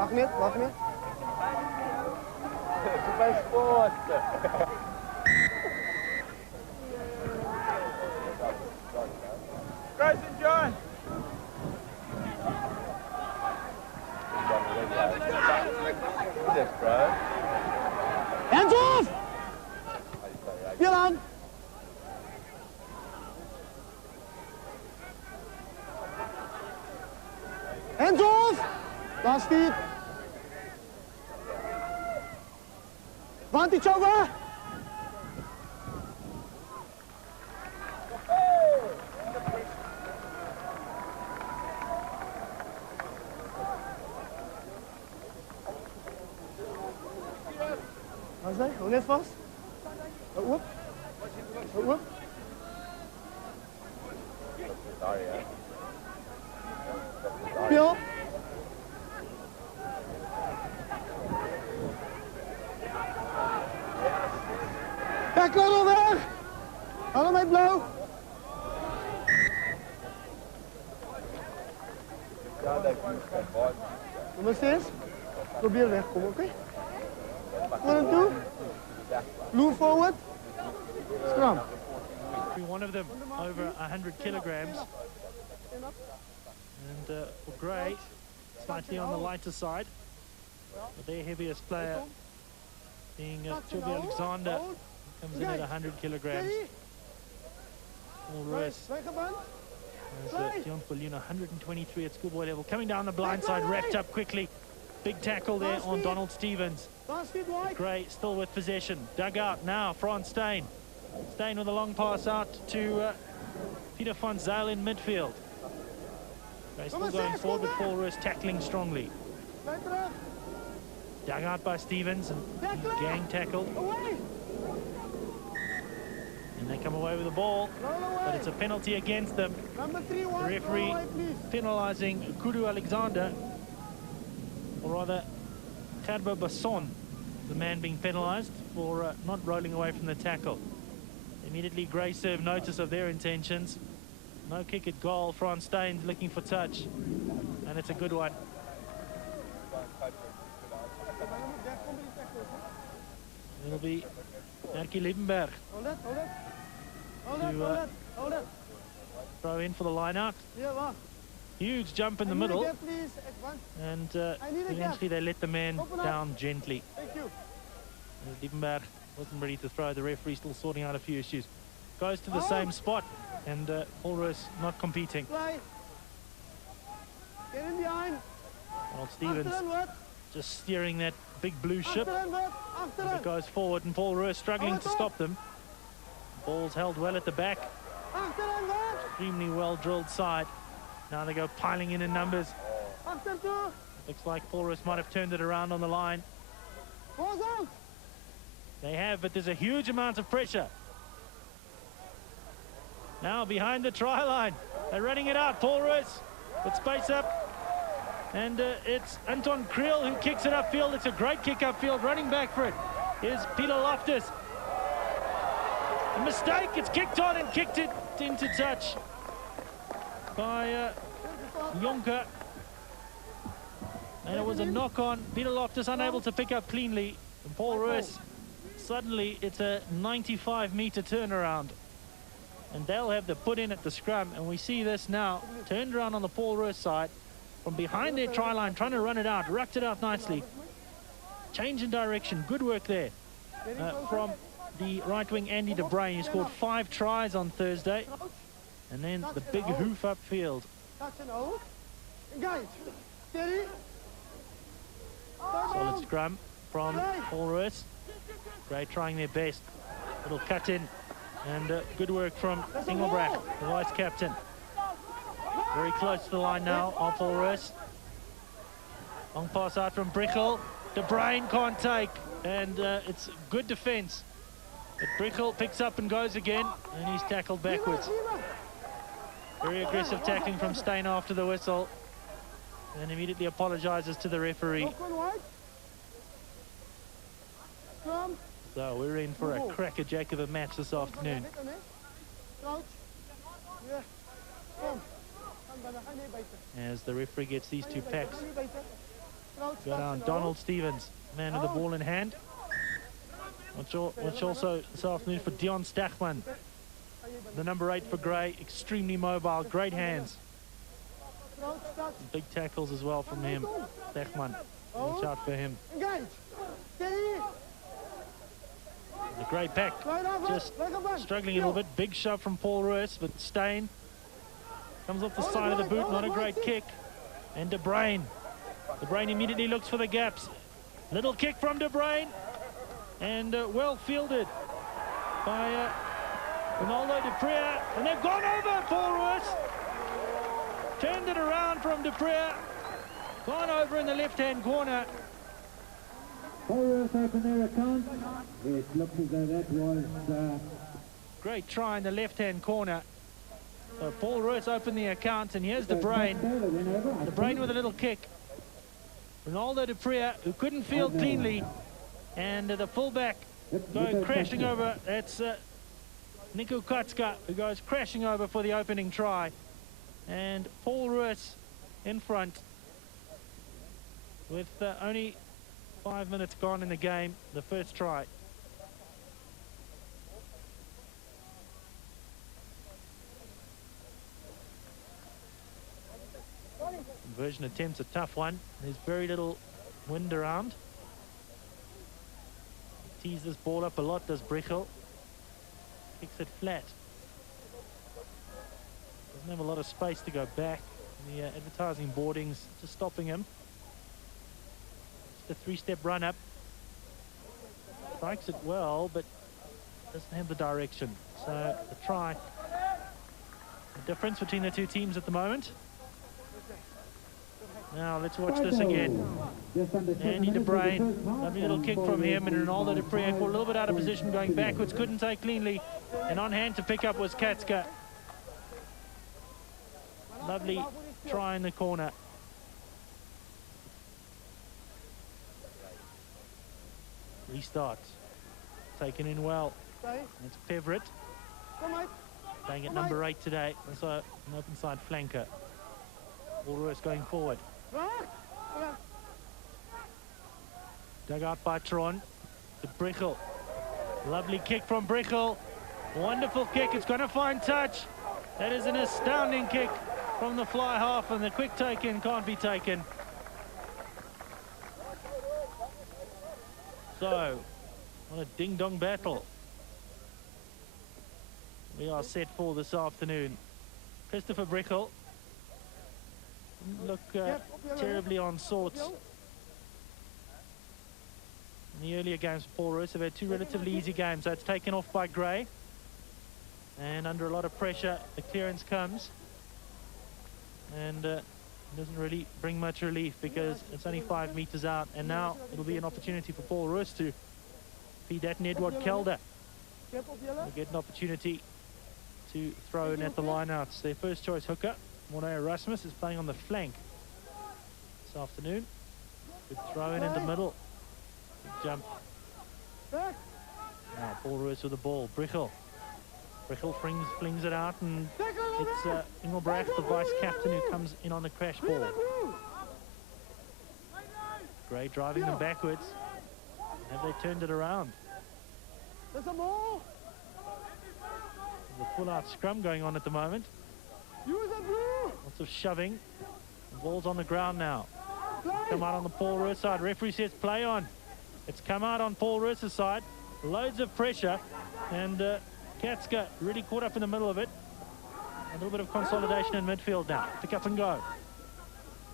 Wacht niet, wacht niet. Het is mijn sport. Bryson John. This, bro. Hands off! Speel aan. Hands off! Last feet. Advantage over. Wat is dat? Hou net vast. Op. Op. Speel. Tackle al weg. Allemaal blauw. Kom maar steeds. Probeer wegkomen, oké? One and two. Move forward. Scrum. One of them over 100 kilograms. And for Gray, slightly on the lighter side. But their heaviest player being Toby Alexander, comes in at 100 kilograms. All Roos has Dion Poluna, 123 at schoolboy level. Coming down the blind side, wrapped up quickly. Big tackle there on Donald Stevens. Gray still with possession. Dug out now, Frans Steyn. Steyn with a long pass out to Peter van Zyl in midfield. Gray still going forward, but Paul Roos tackling strongly. Dug out by Stevens and gang tackled. And they come away with the ball, but it's a penalty against them. The referee penalising Kudu Alexander, or rather Gerber Basson, the man being penalised for not rolling away from the tackle. Immediately Gray serve notice of their intentions. No kick at goal. Frans Steyn looking for touch, and it's a good one. It'll be Erkie Liebenberg to throw in for the line out. Huge jump in the middle, and eventually they let the man down gently. Liebenberg wasn't ready to throw. The referee still sorting out a few issues. Goes to the same spot, and Paul Roos not competing. Donald Stevens just steering that big blue ship as it goes forward, and Paul Roos struggling to stop them. Ball's held well at the back. Extremely well drilled side. Now they go piling in numbers. Looks like Paul Roos might have turned it around on the line. They have, but there's a huge amount of pressure. Now behind the try line. They're running it out. Paul Roos with space up. And it's Anton Creel who kicks it upfield. It's a great kick upfield. Running back for it is Peter Loftus. A mistake. It's kicked on and kicked it into touch by Jonker. And it was a knock on. Peter Loftus unable to pick up cleanly. And Paul Roos, suddenly it's a 95-meter turnaround. And they'll have the put in at the scrum. And we see this now. Turned around on the Paul Roos side. From behind their try line, trying to run it out. Rucked it out nicely. Change in direction. Good work there from the right wing Andy de Bruin. He scored 5 tries on Thursday. And then the big hoof upfield. Solid scrum from Paul Roos. Gray trying their best. Little cut in. And good work from Engelbrecht, the vice captain. Very close to the line now of Paul Roos. Long pass out from Brichel. De Bruin can't take. And it's good defence. But Brichel picks up and goes again. And he's tackled backwards. Very aggressive tackling from Steyn after the whistle. And immediately apologises to the referee. So we're in for a crackerjack of a match this afternoon. As the referee gets these two packs Go down Donald Stevens, man with the ball in hand. Which also this afternoon for Dion Stachman, the number 8 for Grey, extremely mobile, great hands. Big tackles as well from him, Stachman. Watch out for him. The Grey pack just struggling a little bit. Big shove from Paul Roos, but Steyn comes off the side of the boot, not a great kick. And De Bruyn. De Bruyn immediately looks for the gaps. Little kick from De Bruyn. And well fielded by Ronaldo du Preez. And they've gone over Paul Roos. Turned it around from du Preez. Gone over in the left-hand corner. Paul Roos open their account. It looks as though that was... Great try in the left-hand corner. So Paul Roos opened the account, and here's De Bruyn. De Bruyn with a little kick. Ronaldo du Preez, who couldn't field cleanly, and the fullback going crashing over. That's Nico Katska, who goes crashing over for the opening try. And Paul Roos in front with only 5 minutes gone in the game, the first try. Conversion attempt's a tough one. There's very little wind around. Tees this ball up a lot, does Brichel. Kicks it flat. Doesn't have a lot of space to go back. The advertising boarding's just stopping him. Just a 3-step run up. Strikes it well, but doesn't have the direction. So the try. The difference between the two teams at the moment. Now let's watch this again. Andy De Bruyn, lovely little kick from him, and Ronaldo du Preez a little bit out of position going backwards, couldn't take cleanly, and on hand to pick up was Katska. Lovely try in the corner. Restart. Taken in well. It's Peverett. Playing at number 8 today. Also an open side flanker. Paul Roos going forward. Dug out by Tron. To Brichel. Lovely kick from Brichel. Wonderful kick. It's going to find touch. That is an astounding kick from the fly half, and the quick take-in can't be taken. So, what a ding-dong battle we are set for this afternoon. Christopher Brichel didn't look terribly on sorts in the earlier games for Paul Roos. They've had 2 relatively easy games, so it's taken off by Grey. And under a lot of pressure, the clearance comes. And doesn't really bring much relief because it's only 5 meters out. And now it'll be an opportunity for Paul Roos to feed that in Edward Kelder. They'll get an opportunity to throw in at the lineouts. Their first choice hooker, Morné Erasmus, is playing on the flank this afternoon. Good throw in the middle. Good jump. Now Paul Roos with the ball. Brichel. Brichel flings it out, and it's Engelbrecht, the vice-captain, who comes in on the crash ball. Grey driving them backwards. Have they turned it around? There's a full-out scrum going on at the moment. Lots of shoving. The ball's on the ground now. Come out on the Paul Roos side. Referee says play on. It's come out on Paul Roos' side. Loads of pressure, and Katska really caught up in the middle of it. A little bit of consolidation in midfield now. Pick up and go.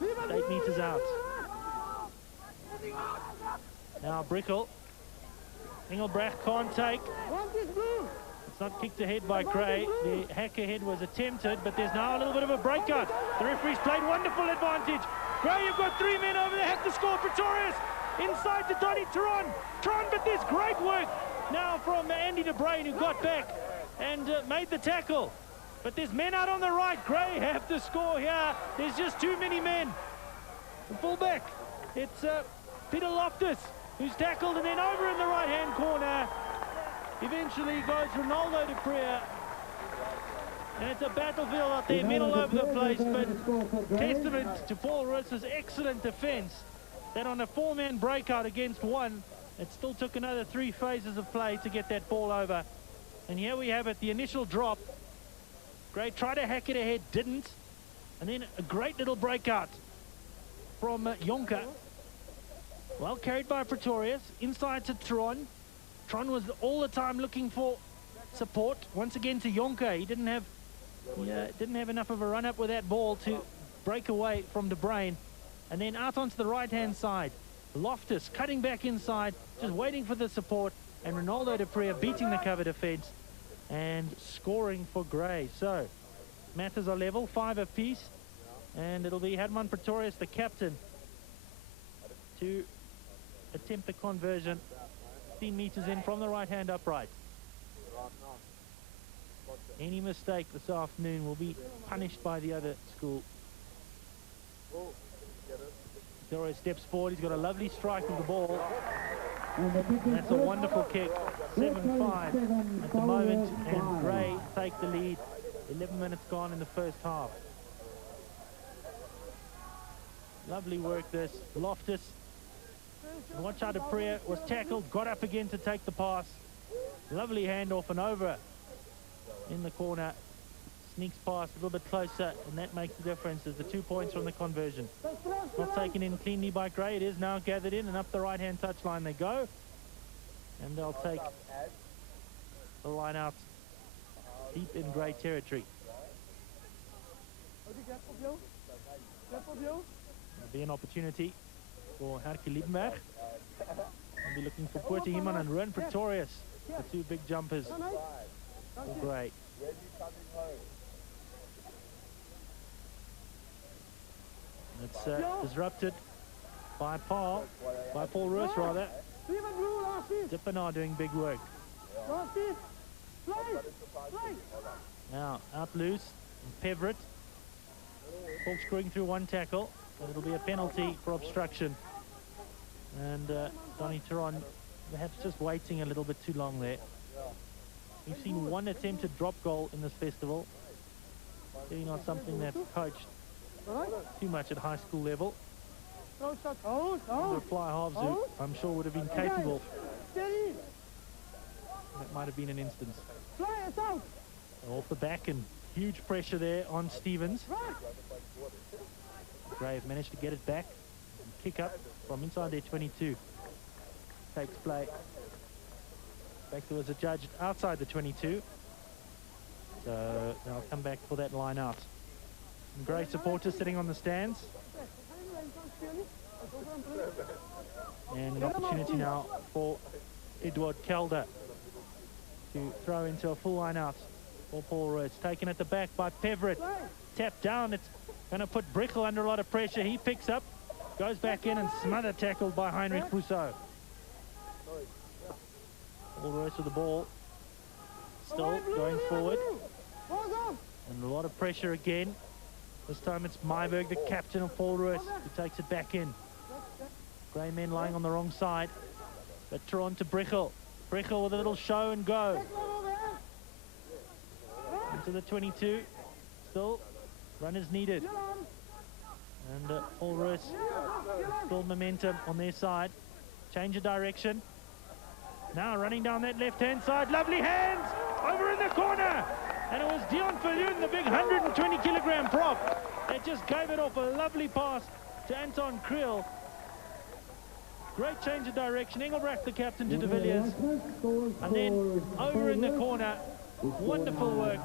8 meters out. Now Brichel. Engelbrecht can't take. It's not kicked ahead by Grey. The hack ahead was attempted, but there's now a little bit of a breakout. The referee's played wonderful advantage. Grey, you've got 3 men over there. Have to score. Pretorius inside to Donny Tron, but there's great work now from Andy De Bruyn, who got back and made the tackle. But there's men out on the right. Grey have to score here. There's just too many men. The fullback, it's Peter Loftus, who's tackled, and then over in the right-hand corner, eventually goes Ronaldo du Preez. And it's a battlefield out there, men all over the place, but testament to Paul Roos' excellent defence that on a 4-man breakout against one, it still took another 3 phases of play to get that ball over. And here we have it, the initial drop. Great, tried to hack it ahead, didn't. And then a great little breakout from Jonker. Well carried by Pretorius, inside to Tron. Tron was all the time looking for support. Once again to Jonker. He didn't have enough of a run up with that ball to break away from De Bruin. And then out onto the right-hand side. Loftus cutting back inside, just waiting for the support. And Ronaldo de Prea beating the cover defense and scoring for Grey. So matters are level, 5 apiece. And it'll be Herman Pretorius, the captain, to attempt the conversion. 15 meters in from the right-hand upright. Any mistake this afternoon will be punished by the other school. Pretorius steps forward. He's got a lovely strike with the ball. And that's a wonderful kick. 7-5 at the moment, and Grey take the lead. 11 minutes gone in the first half. Lovely work this. Loftus. And watch how De Prea was tackled, got up again to take the pass. Lovely handoff and over in the corner. Sneaks past a little bit closer, and that makes the difference as the 2 points from the conversion. Not taken in cleanly by Grey. It is now gathered in, and up the right-hand touchline they go. And they'll take the line out deep in Grey territory. There'll be an opportunity for Harke Liebenberg. They'll be looking for Puerto Himan and Ruan Pretorius, the 2 big jumpers for Grey. It's disrupted by Paul Roos rather. Dippenaar doing big work. Now out loose, Peverett corkscrewing through one tackle, and it'll be a penalty for obstruction. And Donny Turon perhaps just waiting a little bit too long there. We've seen one attempted drop goal in this festival. Really not something that's coached too much at high school level. The fly halves who I'm sure would have been capable. That might have been an instance. Off the back, and huge pressure there on Stevens. Grave managed to get it back and kick up from inside their 22. Takes play back towards a judge outside the 22. So they'll come back for that line out. Some Grey supporters sitting on the stands. And an opportunity now for Edward Kelder to throw into a full line out for Paul Roos. Taken at the back by Peverett. Tapped down. It's going to put Brichel under a lot of pressure. He picks up, goes back in, and smother tackled by Heinrich Brousseau. Paul Roos with the ball. Still going forward. And a lot of pressure again. This time it's Myberg, the captain of Paul Roos, who takes it back in. Grey men lying on the wrong side. But Toronto to Brichel. Brichel with a little show and go. Into the 22. Still, runners needed. And Paul Roos, still momentum on their side. Change of direction. Now running down that left-hand side. Lovely hands over in the corner. And it was Dion Falloon, the big 120-kilogram prop, that just gave it off a lovely pass to Anton Creel. Great change of direction. Engelbrecht, the captain, to de Villiers. And then over in the corner. Wonderful work.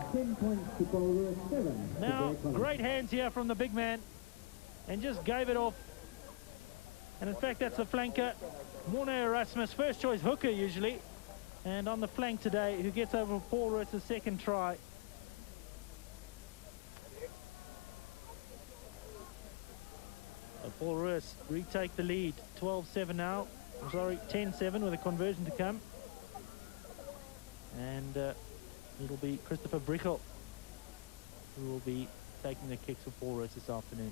Now, great hands here from the big man. And just gave it off. And in fact, that's the flanker, Morne Erasmus, first choice hooker usually. And on the flank today, who gets over Paul Roos' second try. Paul Roos retake the lead. 12-7 now. I'm sorry, 10-7 with a conversion to come. And it'll be Christopher Brichel who will be taking the kicks for Paul Roos this afternoon.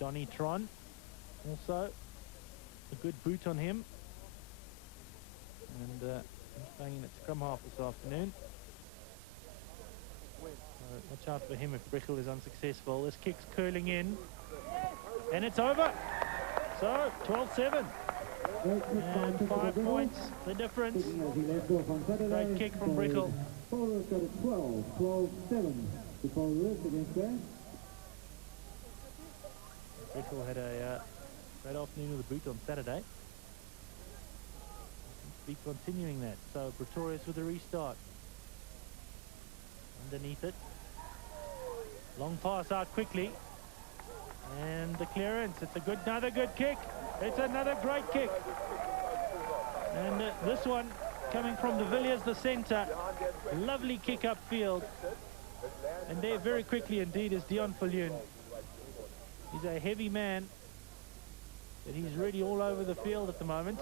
Donny Tron also a good boot on him, and he's playing in at scrum half this afternoon. Watch out for him if Brichel is unsuccessful. This kick's curling in. And it's over. So, 12-7. And 5 points, the difference. Great kick from Brichel. Paul Roos got a 12-7 to Paul Roos against Gray. Brichel had a great afternoon with the boot on Saturday. Be continuing that. So, Pretorius with a restart. Underneath it. Long pass out quickly. And the clearance. It's another good kick. It's another great kick. And this one coming from de Villiers, the centre. Lovely kick upfield. And there very quickly indeed is Dion Viljoen. He's a heavy man. But he's really all over the field at the moment.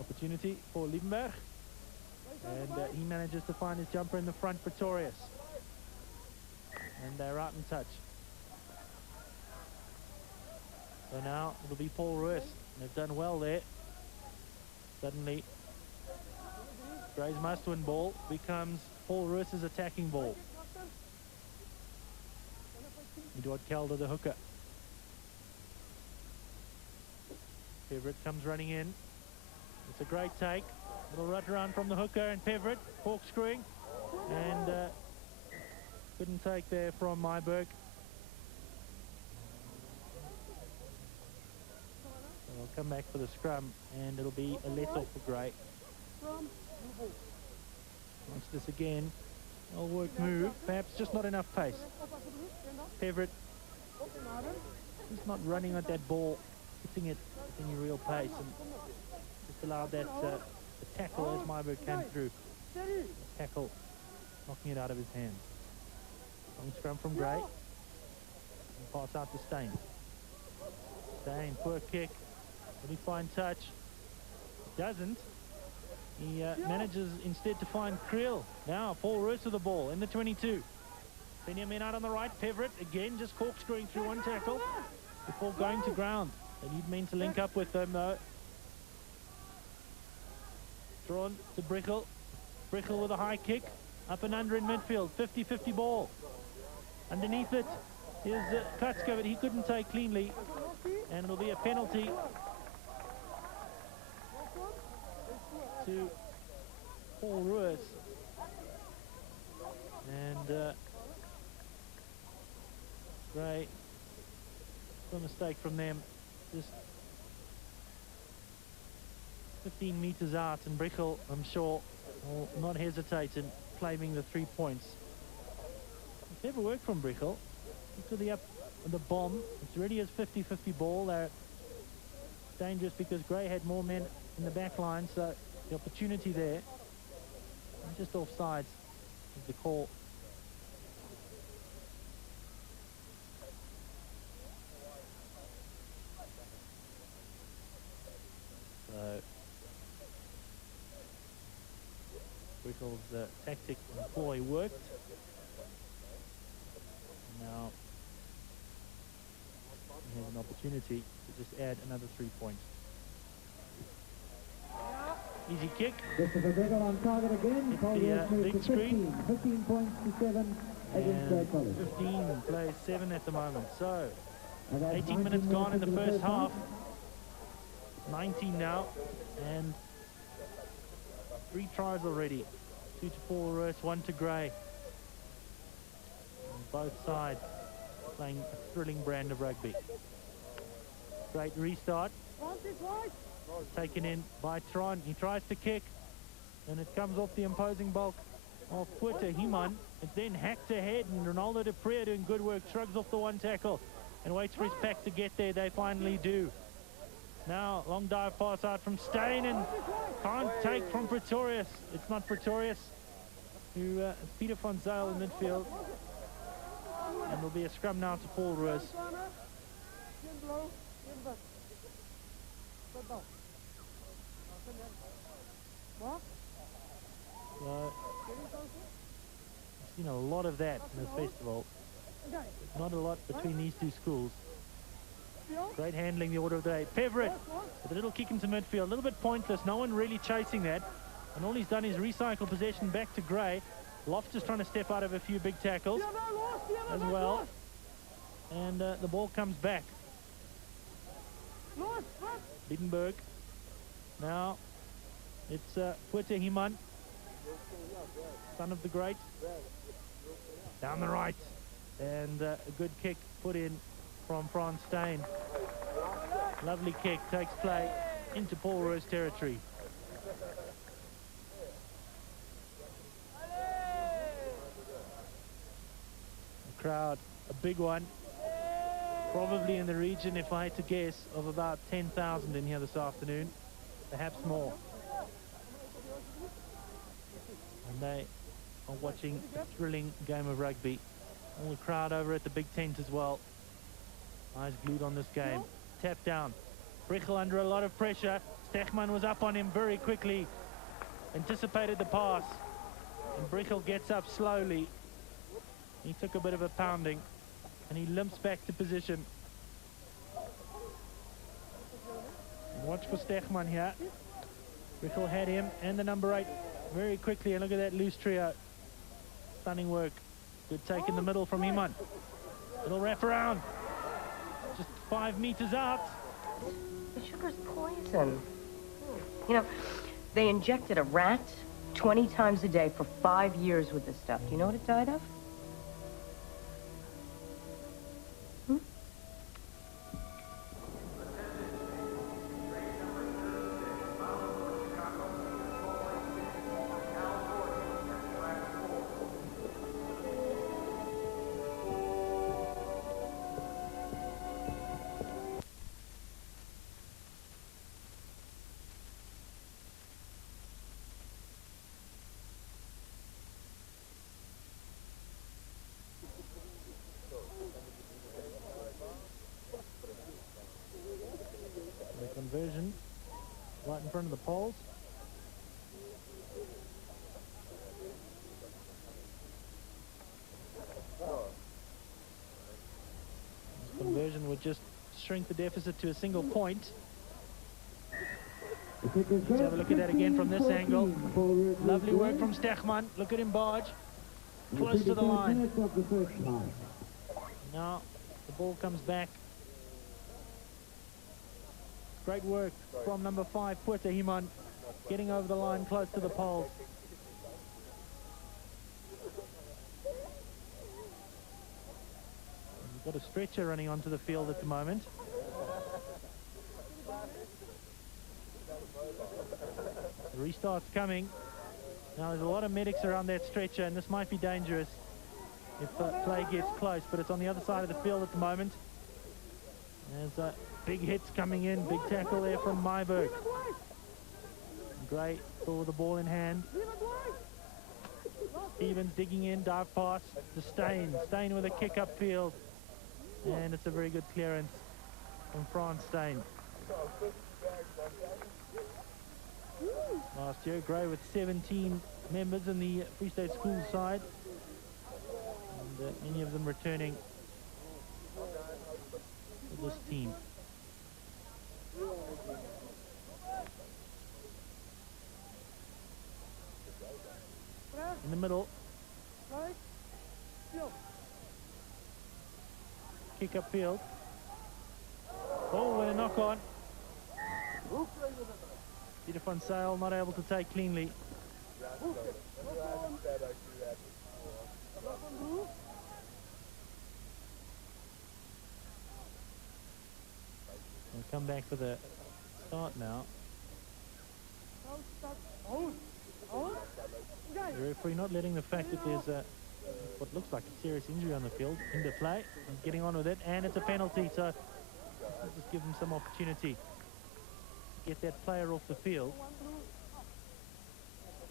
Opportunity for Liebenberg. And he manages to find his jumper in the front, Pretorius. And they're out in touch. So now it'll be Paul Roos. They've done well there. Suddenly, Gray's must-win ball becomes Paul Roos's attacking ball. Eduard Kelder, the hooker. Peverett comes running in. It's a great take. Little rut around from the hooker, and Peverett corkscrewing. And couldn't take there from Myberg. So they'll come back for the scrum, and it'll be a let-off for Gray. Watch this again. All work move, perhaps just not enough pace. Peverett just not running at that ball, hitting it with any real pace, and just allowed that tackle as Myberg came through. Tackle knocking it out of his hands. Long scrum from Gray. And pass out to Steyn. Steyn, poor kick. Will he find touch? Doesn't. He manages instead to find Creel. Now Paul Roos with the ball in the 22. Senior men out on the right. Peverett again just corkscrewing through one tackle before going to ground. They need men to link up with them though. Drawn to Brichel. Brichel with a high kick. Up and under in midfield. 50-50 ball. Underneath it is Kutska, but he couldn't take cleanly. And it'll be a penalty to Paul Roos. And Gray, a mistake from them. Just 15 metres out, and Brichel, I'm sure, will not hesitate in claiming the 3 points. It's never worked from Brichel. To the up the bomb. It's already his 50-50 ball. They're dangerous because Gray had more men in the back line, so the opportunity there. And just offsides is the call. So Brichel's tactic and ploy worked. Now he has an opportunity to just add another 3 points. Easy kick. Christopher Brichel on target again. Paul Roos moves to 15 points to 7 against Grey College. 15 plays 7 at the moment. So 18 minutes gone in the first half. 19 now, and 3 tries already. 2 to Paul Roos, 1 to Gray. On both sides playing a thrilling brand of rugby. Great restart. Taken in by Tron. He tries to kick, and it comes off the imposing bulk of Puerto Himan. It's then hacked ahead, and Ronaldo de Prea doing good work, shrugs off the one tackle and waits for his pack to get there. They finally do. Now, long dive pass out from Steyn, and can't take from Pretorius. It's not Pretorius, who it's Peter van Zyl in midfield. And there'll be a scrum now to Paul Roos. So, I've seen a lot of that in this festival. Not a lot between these two schools. Great handling, the order of the day. Peverett with a little kick into midfield. A little bit pointless. No one really chasing that. And all he's done is recycle possession back to Gray. Loftus trying to step out of a few big tackles as well. And the ball comes back. Liedenberg. Now it's Puete Himan, son of the great. Down the right. And a good kick put in from Frans Steyn. Lovely kick, takes play into Paul Roos territory. The crowd, a big one. Probably in the region, if I had to guess, of about 10,000 in here this afternoon. Perhaps more. And they are watching a thrilling game of rugby. All the crowd over at the big tent as well. Eyes glued on this game. Tap down. Brichel under a lot of pressure. Stechman was up on him very quickly. Anticipated the pass. And Brichel gets up slowly. He took a bit of a pounding. And he limps back to position. Watch for Stechman here. Brichel had him and the number 8 very quickly. And look at that loose trio. Stunning work. Good take in the middle from Iman. Little wrap around. Just 5 meters out. The sugar's poison. You know, they injected a rat 20 times a day for 5 years with this stuff. Do you know what it died of? Conversion right in front of the poles. This conversion would just shrink the deficit to a single point. Let's have a look at that again from this angle. Lovely work from Stechman. Look at him barge. Close to the line. Now the ball comes back. Great work from number 5, Puete Himan, getting over the line close to the poles. We've got a stretcher running onto the field at the moment. The restart's coming. Now there's a lot of medics around that stretcher, and this might be dangerous if play gets close, but it's on the other side of the field at the moment. There's big hits coming in, big tackle there from Myberg. Gray saw the ball in hand. Stevens digging in, dive pass to Steyn. Steyn with a kick upfield. And it's a very good clearance from Frans Steyn. Last year, Gray with 17 members in the Free State Schools side. And many of them returning to this team. In the middle. Kick upfield. Oh, with a knock on. Peter van Sale not able to take cleanly. We'll come back for the start now. The referee not letting the fact that there's what looks like a serious injury on the field into play. He's getting on with it, and it's a penalty, so let's just give him some opportunity to get that player off the field.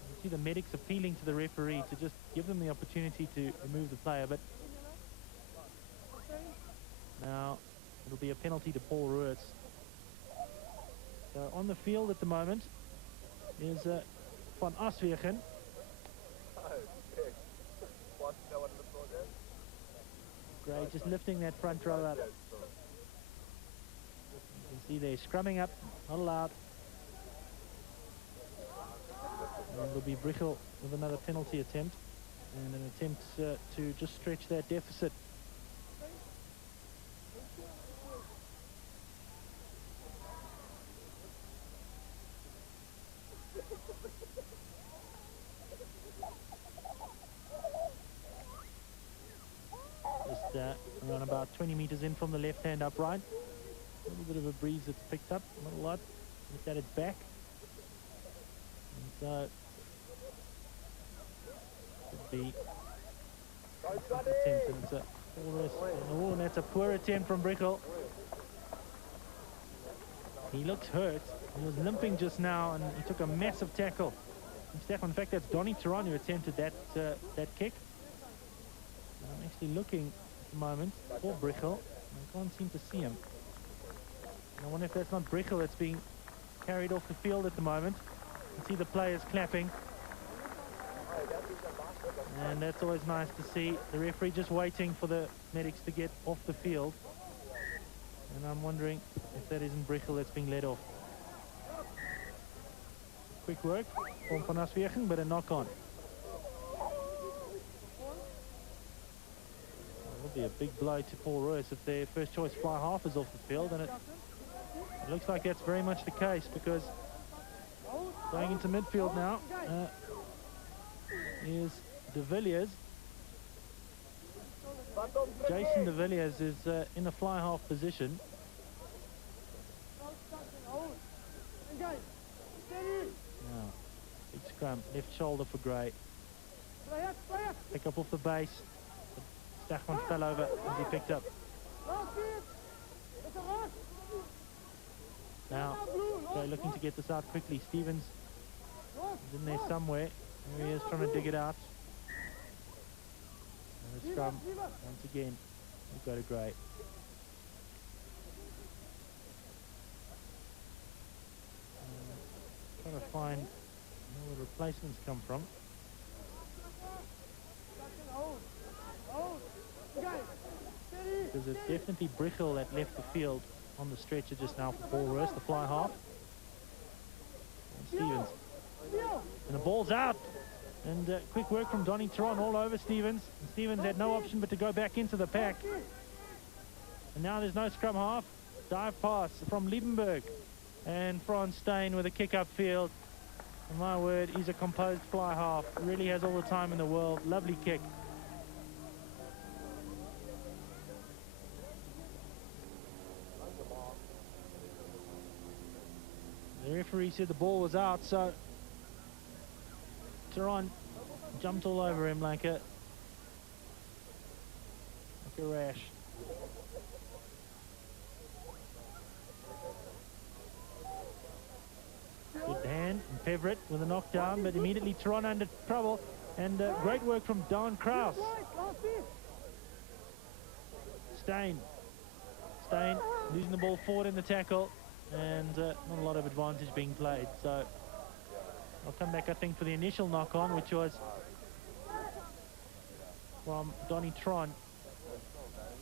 You see the medics appealing to the referee to just give them the opportunity to remove the player, but now it'll be a penalty to Paul Roos. So on the field at the moment is Van Aswegen. Gray just lifting that front row up. You can see they're scrumming up, not allowed. it'll be Brichel with another penalty attempt and an attempt to just stretch that deficit. Just around about 20 meters in from the left-hand upright. A little bit of a breeze that's picked up, not a lot. Look at it back. And so, could be attempt, and it's a oh, and that's a poor attempt from Brichel. He looks hurt. He was limping just now, and he took a massive tackle. In fact, that's Donny Turan who attempted that kick. I'm actually looking at the moment for Brichel. I can't seem to see him. I wonder if that's not Brichel that's being carried off the field at the moment. You can see the players clapping. And that's always nice to see. The referee just waiting for the medics to get off the field. And I'm wondering if that isn't Brichel that's being led off. Quick work from Van Aswegen, but a knock-on. It will be a big blow to Paul Roos if their first choice fly half is off the field, and it looks like that's very much the case, because going into midfield now is De Villiers. Jason De Villiers is in a fly half position. Now, big scrum, left shoulder for Gray. Pick up off the base. Stachman fell over as he picked up. Now, Gray looking to get this out quickly. Stevens is in there somewhere. There he is trying to dig it out. And the scrum, once again, will go to Gray. Trying to find where the replacements come from. Because it's definitely Brichel that left the field on the stretcher just now for Paul Roos, the fly half. And Stevens. And the ball's out. And quick work from Donny Turan all over Stevens. And Stevens had no option but to go back into the pack. And now there's no scrum half. Dive pass from Liebenberg. And Franz Steyn with a kick upfield. And my word, he's a composed fly half. Really has all the time in the world. Lovely kick. The referee said the ball was out, so Turan jumped all over him like a rash. Good hand, and Peverett with a knockdown, but immediately Turan under trouble, and great work from Don Kraus. Steyn losing the ball forward in the tackle, and not a lot of advantage being played, so I'll come back, I think, for the initial knock-on, which was from Donny Turan,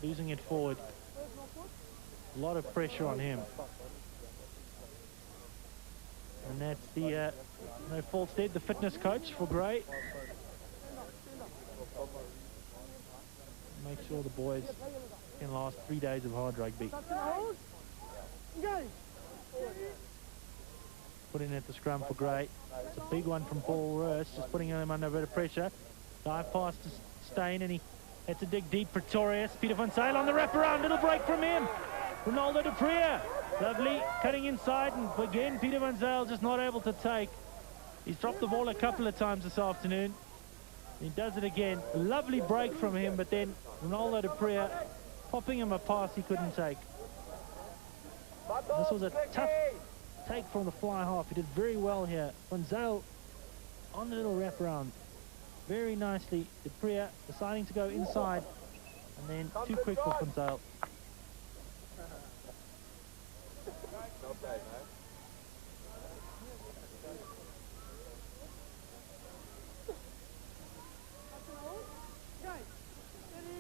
losing it forward. A lot of pressure on him. And that's the no Falstead, the fitness coach for Gray. Make sure the boys can last 3 days of hard rugby. Putting at the scrum for Gray. It's a big one from Paul Roos, just putting him under a bit of pressure. Dive past to Steyn, and he had to dig deep. Pretorius, Peter van Zyl on the wraparound, little break from him. Ronaldo de Prier, lovely, cutting inside, and again Peter van Zyl just not able to take. He's dropped the ball a couple of times this afternoon. He does it again. A lovely break from him, but then Ronaldo de Prier popping him a pass he couldn't take. This was a tough take from the fly half. He did very well here. Van Zyl on the little wraparound. Very nicely. De Prier deciding to go inside, and then too quick for Van Zyl.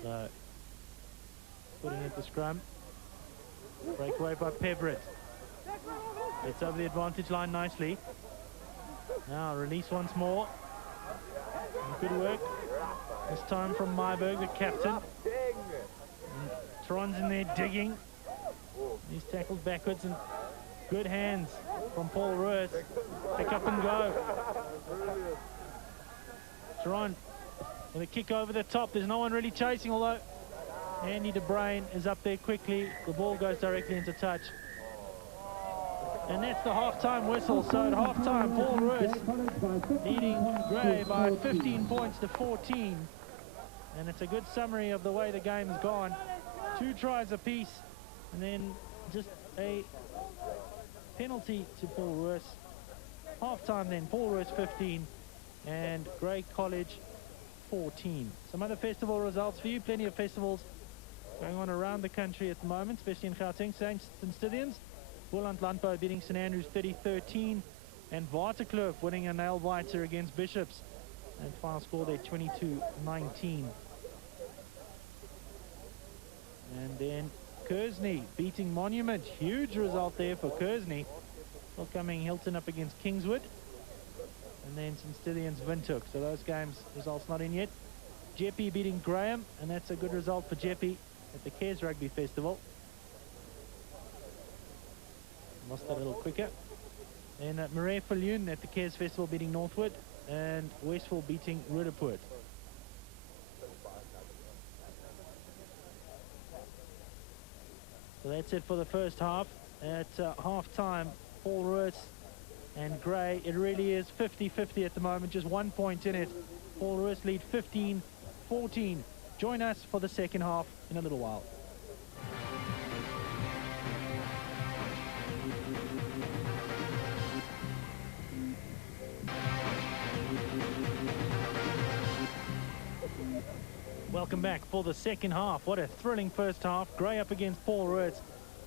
So, putting it to scrum. Breakaway by Peverett. It's over the advantage line nicely. Now release once more. And good work. This time from Myberg, the captain. And Tron's in there digging. He's tackled backwards and good hands from Paul Roos. Pick up and go. Tron with a kick over the top. There's no one really chasing, although Andy De Bruin is up there quickly. The ball goes directly into touch. And that's the half-time whistle. So at half-time, Paul Roos leading Gray by 15 points to 14. And it's a good summary of the way the game's gone. 2 tries apiece, and then just a penalty to Paul Roos. Half-time then, Paul Roos 15 and Grey College 14. Some other festival results for you. Plenty of festivals going on around the country at the moment, especially in Gauteng. St. Stithians, Boland Landbou beating St Andrews 30-13, and Waterkloof winning a nail-biter against Bishops. And final score there, 22-19. And then Kearsney beating Monument. Huge result there for Kearsney. Welcoming Hilton up against Kingswood. And then St Stithians Windhoek. So those games, results not in yet. Jeppe beating Graham, and that's a good result for Jeppe at the Cares Rugby Festival. Lost that a little quicker. And Marais Viljoen at the Cares Festival beating Northwood, and Westville beating Roodepoort. So that's it for the first half. At half-time, Paul Roos and Gray, it really is 50-50 at the moment, just 1 point in it. Paul Roos lead 15-14. Join us for the second half in a little while. Welcome back for the second half. What a thrilling first half. Gray up against Paul Roos.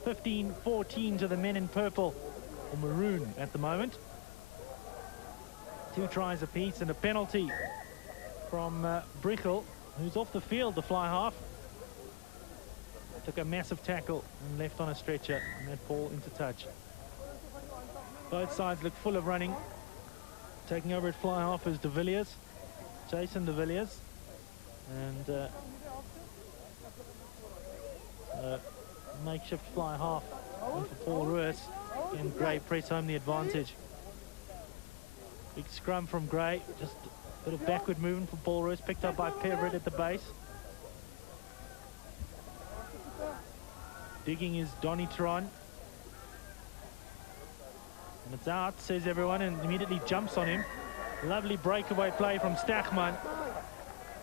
15-14 to the men in purple, or maroon at the moment. 2 tries apiece and a penalty from Brichel, who's off the field, the fly half. Took a massive tackle and left on a stretcher, and that ball into touch. Both sides look full of running. Taking over at fly half is De Villiers, Jason De Villiers. And makeshift fly half and for Paul Roos, and Gray press home the advantage. Big scrum from Gray, just a bit of backward movement for Paul Roos, picked up by Peverett at the base. Digging is Donny Tron. And it's out, says everyone, and immediately jumps on him. Lovely breakaway play from Stachman.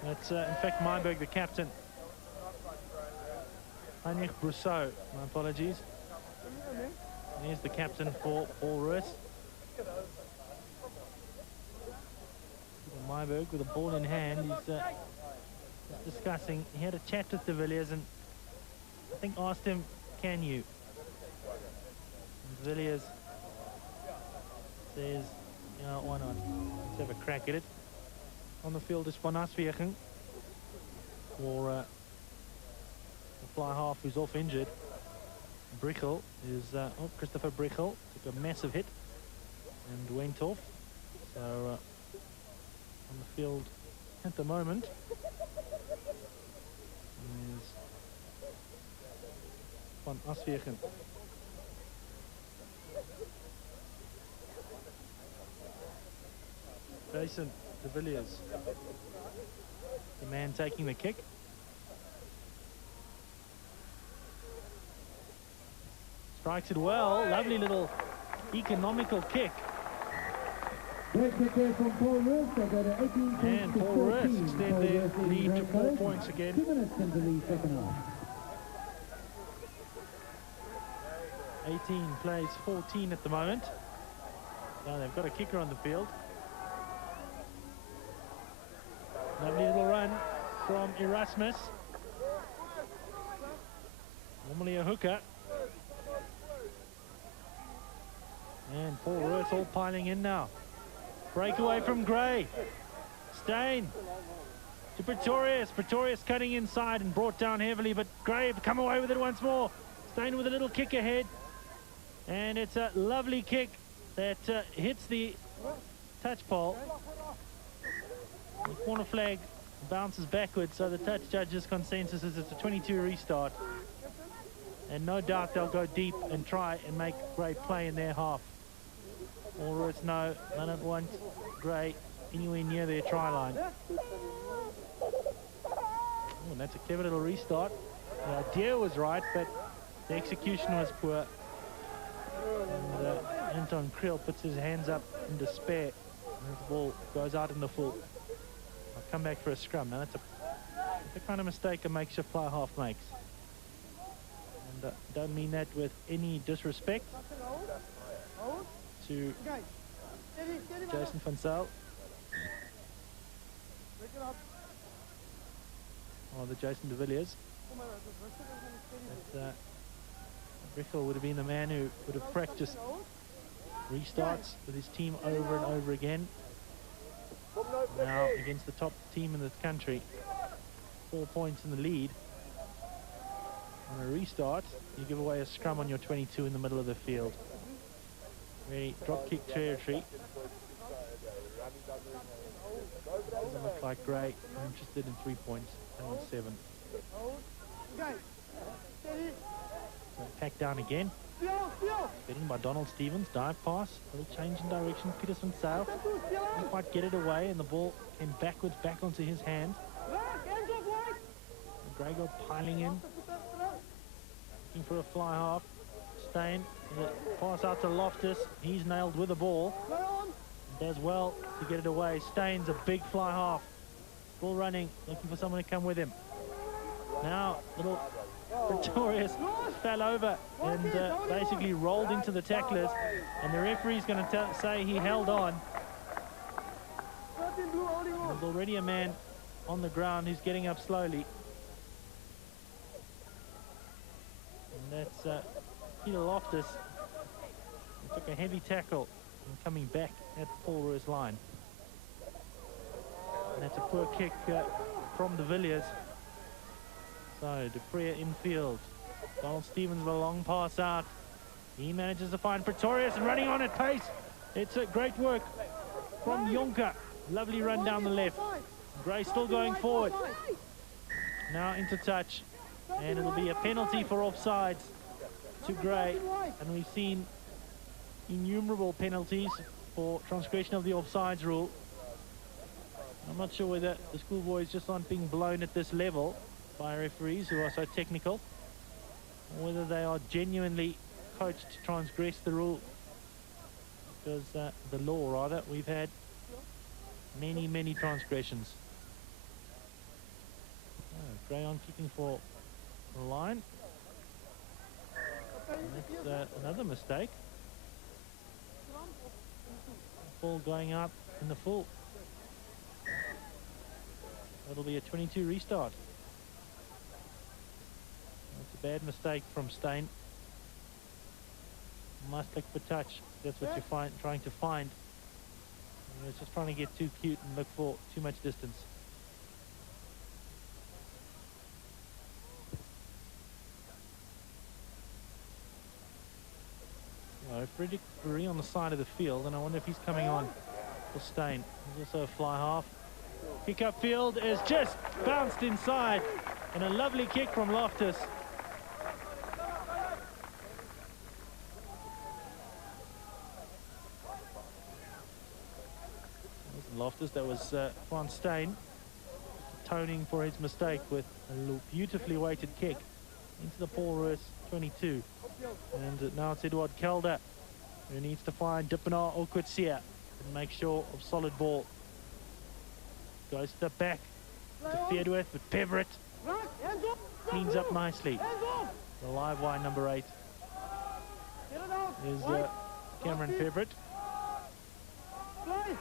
That's, in fact, Myberg, the captain. Heinrich Brousseau, my apologies. And here's the captain for Paul Roos. Myberg with a ball in hand. He's discussing. He had a chat with De Villiers and I think asked him, can you? And De Villiers says, yeah, why not? Let's have a crack at it. On the field is Van Aswegen for the fly half, who's off injured. Brichel is, Christopher Brichel took a massive hit and went off. So on the field at the moment is Van Aswegen. Jason De Villiers, the man taking the kick. Strikes it well. Lovely little economical kick. Great kick there from Paul Roos. They got an 18 points And to Paul 14. Roos extend their lead to 4 points again. 2 minutes into the second half. 18 plays 14 at the moment. Now they've got a kicker on the field. Lovely little run from Erasmus. Normally a hooker. And Paul Roos all piling in now. Breakaway from Gray. Stain to Pretorius. Pretorius cutting inside and brought down heavily, but Gray come away with it once more. Stain with a little kick ahead. And it's a lovely kick that hits the touch pole. The corner flag bounces backwards, so the touch judge's consensus is it's a 22 restart. And no doubt they'll go deep and try and make great play in their half. Or it's no, they don't want Grey anywhere near their try line. Oh, and that's a clever little restart. The idea was right, but the execution was poor. And Anton Kriel puts his hands up in despair. And the ball goes out in the full. I'll come back for a scrum. Now that's the kind of mistake a makeshift fly half makes. And don't mean that with any disrespect to Jason van Zyl or the Jason de Villiers. But Brickell would have been the man who would have practiced restarts with his team over and over again. Now against the top team in the country, 4 points in the lead. On a restart, you give away a scrum on your 22 in the middle of the field. Really drop kick territory. Doesn't look like Grey. I'm interested in 3 points. They want 7. So pack down again. Getting by Donald Stevens. Dive pass. Little change in direction. Peterson Sale. Didn't quite get it away, and the ball came backwards back onto his hand. Grey got piling in. Looking for a fly half. Stain. Pass out to Loftus. He's nailed with the ball. Does well to get it away. Stain's a big fly half. Ball running. Looking for someone to come with him. Now, little Pretorius fell over and basically rolled into the tacklers. And the referee's going to say he held on. There's already a man on the ground who's getting up slowly. And that's Peter Loftus. He took a heavy tackle and coming back at Paul Roos line. And that's a poor kick from de Villiers. So Dupree infield. Donald Stevens with a long pass out. He manages to find Pretorius and running on at pace. It's a great work from Jonker. Lovely run down the left. Grey still going forward. Now into touch. And it'll be a penalty for offsides to Grey. And we've seen innumerable penalties for transgression of the offsides rule. I'm not sure whether the schoolboys just aren't being blown at this level by referees who are so technical, or whether they are genuinely coached to transgress the rule. Because the law, rather, we've had many transgressions. Grey on kicking for the line. And that's another mistake. Ball going out in the full. It'll be a 22 restart. That's a bad mistake from Stain. Must look for touch. That's what you're trying to find. It's just trying to get too cute and look for too much distance. Frederick Burry on the side of the field, and I wonder if he's coming on for Stain. There's also a fly half. Kick up field is just bounced inside, and a lovely kick from Loftus. Loftus, that was Van Stain atoning for his mistake with a beautifully weighted kick into the Paul Roos 22. And now it's Edward Kelder who needs to find Dippenaar or Kutsia and make sure of solid ball. Goes to the back, interfered with Peverett. Cleans up nicely. The live wire number 8 is Cameron Peverett.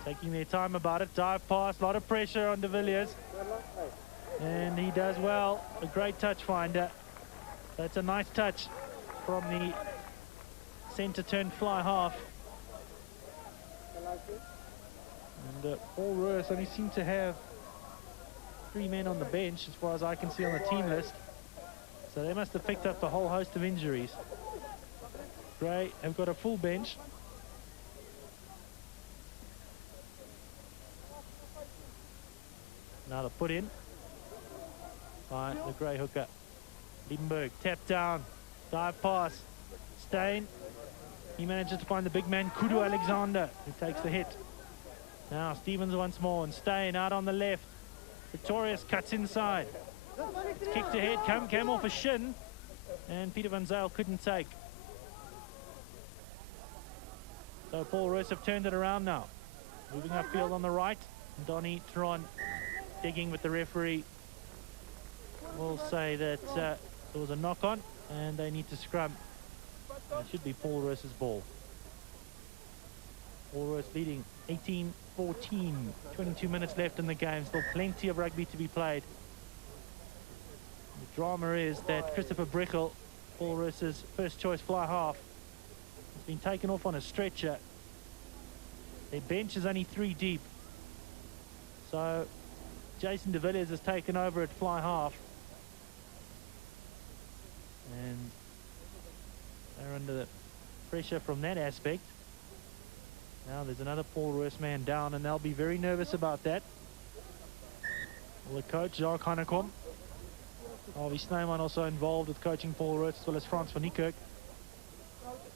Taking their time about it. Dive pass, a lot of pressure on de Villiers. And he does well. A great touch finder. That's a nice touch from the centre turn fly half. And Paul Roos only seem to have 3 men on the bench as far as I can see on the team list. So they must have picked up a whole host of injuries. Grey have got a full bench. a put in by the grey hooker. Liebenberg, tap down, dive pass. Steyn, he manages to find the big man, Kudu Alexander, who takes the hit. Now Stevens once more, and Steyn out on the left. Pretorius cuts inside. It's kicked ahead, came off a shin, and Peter van Zyl couldn't take. So Paul Roos have turned it around now. Moving upfield on the right, Donny Tron digging with the referee. We'll say that there was a knock-on, and they need to scrum. It should be Paul Roos's ball. Paul Roos leading 18-14. 22 minutes left in the game. Still plenty of rugby to be played. The drama is that Christopher Brichel, Paul Roos's first choice fly half, has been taken off on a stretcher. Their bench is only 3 deep. So Jason de Villiers has taken over at fly half. And they're under the pressure from that aspect. Now there's another Paul Roos man down, and they'll be very nervous about that. Well, the coach, Jacques Hanekom. Harvey Snyman also involved with coaching Paul Roos, as well as Frans van Niekerk.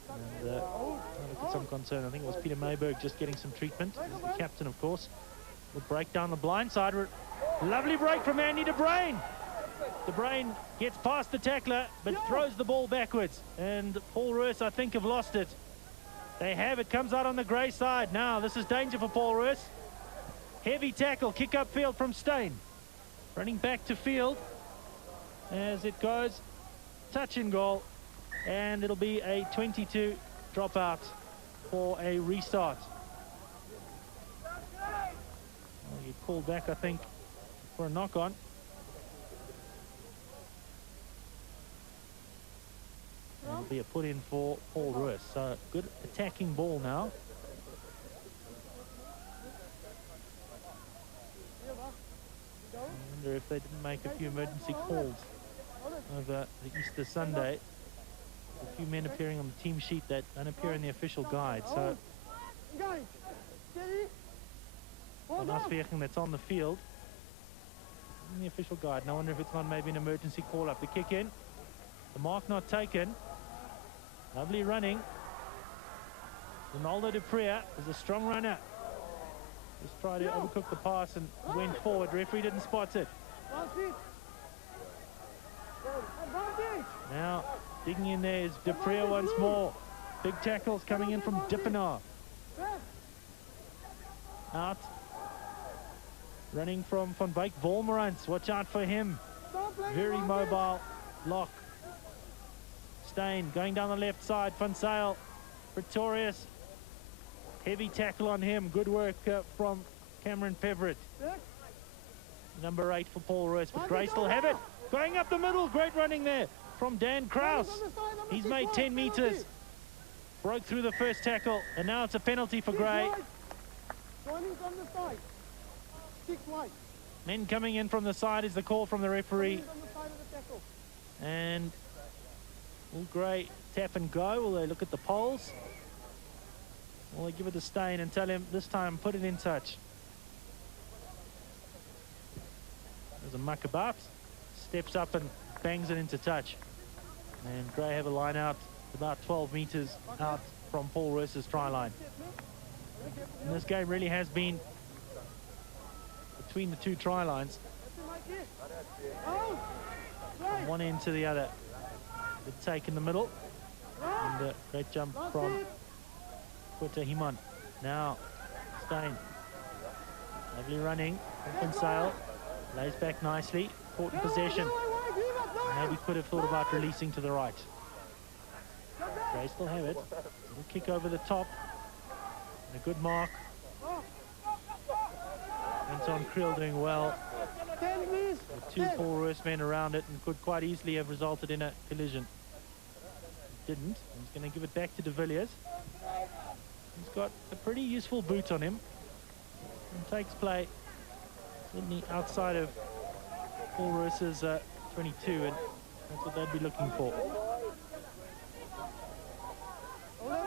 And I look at some concern. I think it was Peter Mayberg just getting some treatment. He's the captain, of course. Will break down the blind side. Lovely break from Andy de Bruyn. De Bruyn gets past the tackler, but throws the ball backwards. And Paul Roos, I think, have lost it. They have. It comes out on the grey side. Now, this is danger for Paul Roos. Heavy tackle, kick up field from Steyn. Running back to field as it goes. Touch in goal. And it'll be a 22 dropout for a restart. Well, he pulled back, I think, for a knock-on. It'll be a put in for Paul Roos. So good attacking ball now. I wonder if they didn't make a few emergency calls over the Easter Sunday. A few men appearing on the team sheet that don't appear in the official guide. So Asvegen that's on the field in the official guide. And I wonder if it's not maybe an emergency call up. The kick in, the mark not taken. Lovely running. Ronaldo de Prea is a strong runner. Just tried to overcook the pass and went forward. Referee didn't spot it. Now digging in there is de Prea once more. Big tackles coming in from Dippenaar. Out. Running from Van Beek Wolmerans. Watch out for him. Very mobile lock. Steyn going down the left side. Van Zyl. Pretorius. Heavy tackle on him. Good work from Cameron Peverett. Number 8 for Paul Roos. But Gray still have it. Going up the middle. Great running there from Dan Kraus. He's made 10 meters. Broke through the first tackle. And now it's a penalty for Gray. Men coming in from the side is the call from the referee. And will Gray tap and go? Will they look at the poles? Will they give it to Steyn and tell him this time put it in touch? There's a muck about. Steps up and bangs it into touch. And Gray have a line out about 12 meters out from Paul Roos's try line. And this game really has been between the two try lines. From one end to the other. Good take in the middle. And a great jump from Kota Himan. Now Steyn. Lovely running. Open sail. Lays back nicely. Caught in possession. Maybe could have thought about releasing to the right. They still have it. Little kick over the top. And a good mark. Anton Kriel doing well. With 2 Paul Roos men around it, and could quite easily have resulted in a collision. Didn't. He's going to give it back to de Villiers. He's got a pretty useful boot on him. And takes play certainly outside of Paul Roos's 22, and that's what they'd be looking for.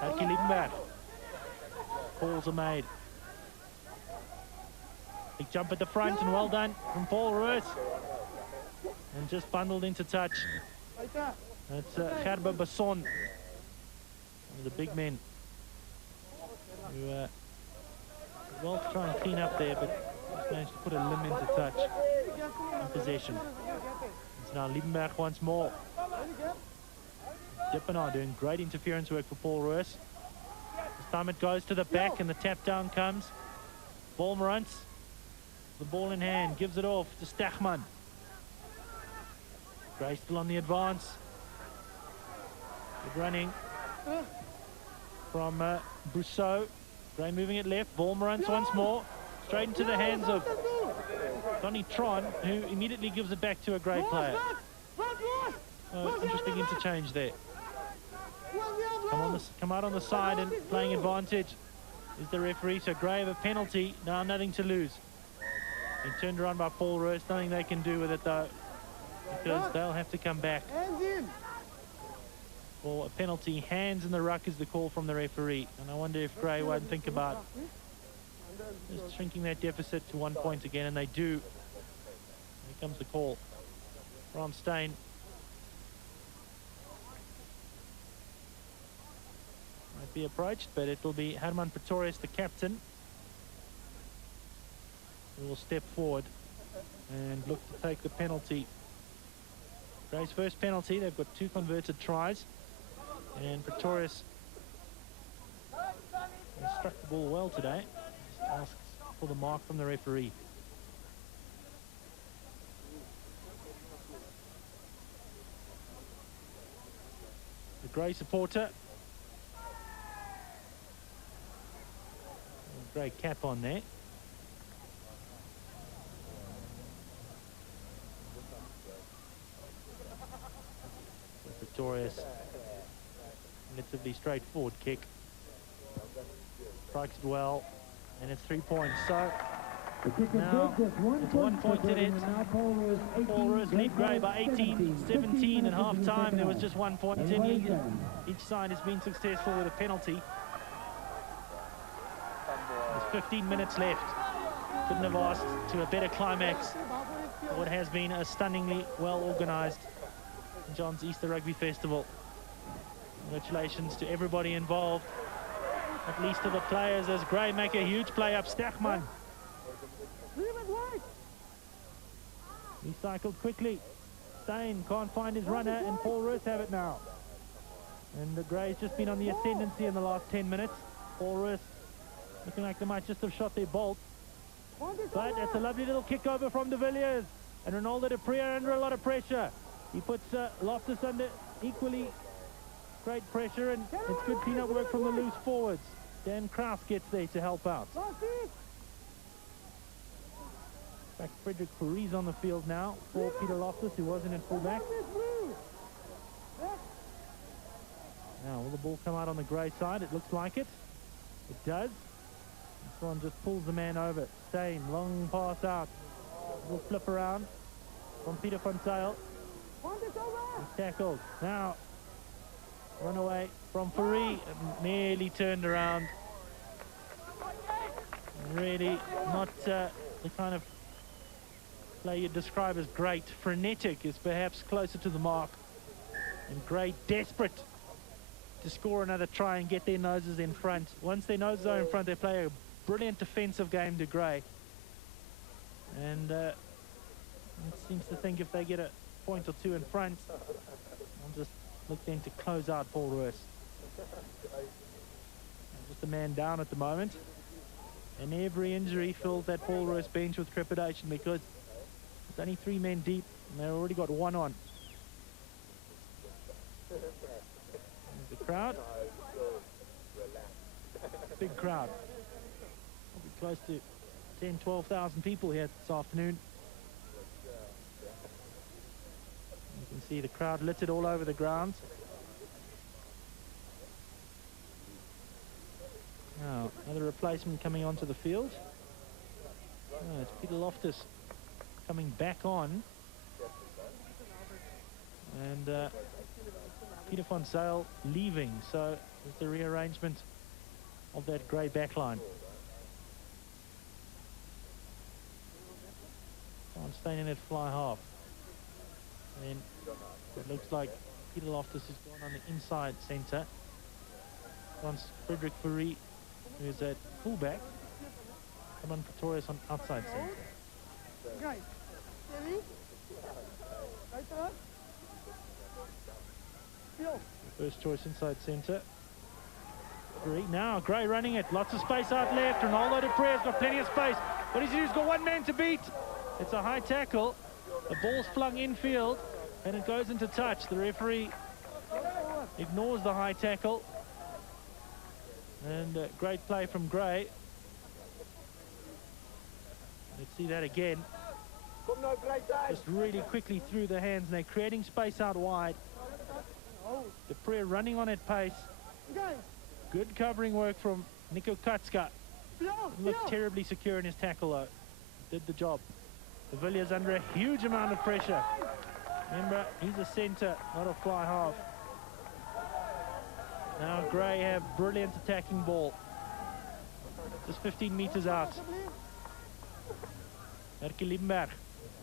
Heike Liebenberg. Calls are made. Big Big jump at the front, and well done from Paul Roos. And just bundled into touch. That's Gerber Basson, one of the big men, who well to try and clean up there, but just managed to put a limb into touch in possession. It's now Liebenberg once more. Dippenaar doing great interference work for Paul Roos. This time it goes to the back and the tap down comes. Volmerantz, the ball in hand, gives it off to Stachman. Gray still on the advance. Good running from Brousseau. Gray moving it left. Volmerantz once more. Straight into the hands of Donny Tron, who immediately gives it back to a Gray player. So interesting interchange there. Come out on the side and playing advantage is the referee. So Gray have a penalty. Now nothing to lose. He turned around by Paul Roos. Nothing they can do with it though, because they'll have to come back for a penalty. Hands in the ruck is the call from the referee. And I wonder if Gray won't think about just shrinking that deficit to 1 point again, and they do. Here comes the call. Ron Steyn. Might be approached, but it'll be Herman Pretorius, the captain, who will step forward and look to take the penalty. Gray's first penalty. They've got 2 converted tries, and Pretorius has struck the ball well today. Just asks for the mark from the referee. The Gray supporter. Grey cap on there. Pretorius, relatively straightforward kick. Strikes it well, and it's 3 points. So now it's 1 point in it. Paul Roos lead Gray by 18-17 at half time. There was just 1 point in. Each side has been successful with a penalty. There's 15 minutes left. Couldn't have asked to a better climax for what has been a stunningly well organised St. John's Easter Rugby Festival. Congratulations to everybody involved, at least to the players, as Gray make a huge play up. Stachman. He cycled quickly. Steyn can't find his runner, and Paul Roos have it now. And the Gray's just been on the ascendancy in the last 10 minutes. Paul Roos looking like they might just have shot their bolt. But it's a lovely little kick over from de Villiers. And Ronaldo de Prier under a lot of pressure. He puts Loftus under equally great pressure, and it's good clean-up work from the loose forwards. Dan Kraus gets there to help out. In fact, Frederick Foury's on the field now for Peter Loftus, who wasn't at fullback. Now, will the ball come out on the Grey side? It looks like it. It does. Tron just pulls the man over. Steyn, long pass out. Little flip around from Peter van Zyl. He's tackled. Now, run away from Foury, and nearly turned around. Really not the kind of play you'd describe as great. Frenetic is perhaps closer to the mark. And Gray desperate to score another try and get their noses in front. Once their noses are in front, they play a brilliant defensive game to Gray. And it seems to think if they get a point or two in front, I'll just look then to close out Paul Roos. Just a man down at the moment. And every injury fills that Paul Roos bench with trepidation, because it's only 3 men deep and they've already got 1 on. There's the crowd. Big crowd. Probably close to 10-12,000 people here this afternoon. You can see the crowd littered all over the grounds. Now, another replacement coming onto the field. Oh, it's Peter Loftus coming back on. And Peter van Zyl leaving. So it's the rearrangement of that Grey backline. staying in at fly half. And it looks like Peter Loftus has gone on the inside centre. Once Frederick Fourie, who is at fullback. Herman Pretorius on outside centre. Guys, steady. Right up. Yo. First choice inside centre. Now Gray running it. Lots of space out left. Ronaldo Dupre's got plenty of space. What does he do? He's got one man to beat. It's a high tackle. The ball's flung infield and it goes into touch. The referee ignores the high tackle. And great play from Gray. Let's see that again. Just really quickly through the hands. And they're creating space out wide. Dupre running on at pace. Good covering work from Nico Katska. Looked terribly secure in his tackle though. Did the job. De Villiers under a huge amount of pressure. Remember, he's a centre, not a fly half. Now Gray have brilliant attacking ball. Just 15 metres out. Erke Liebenberg.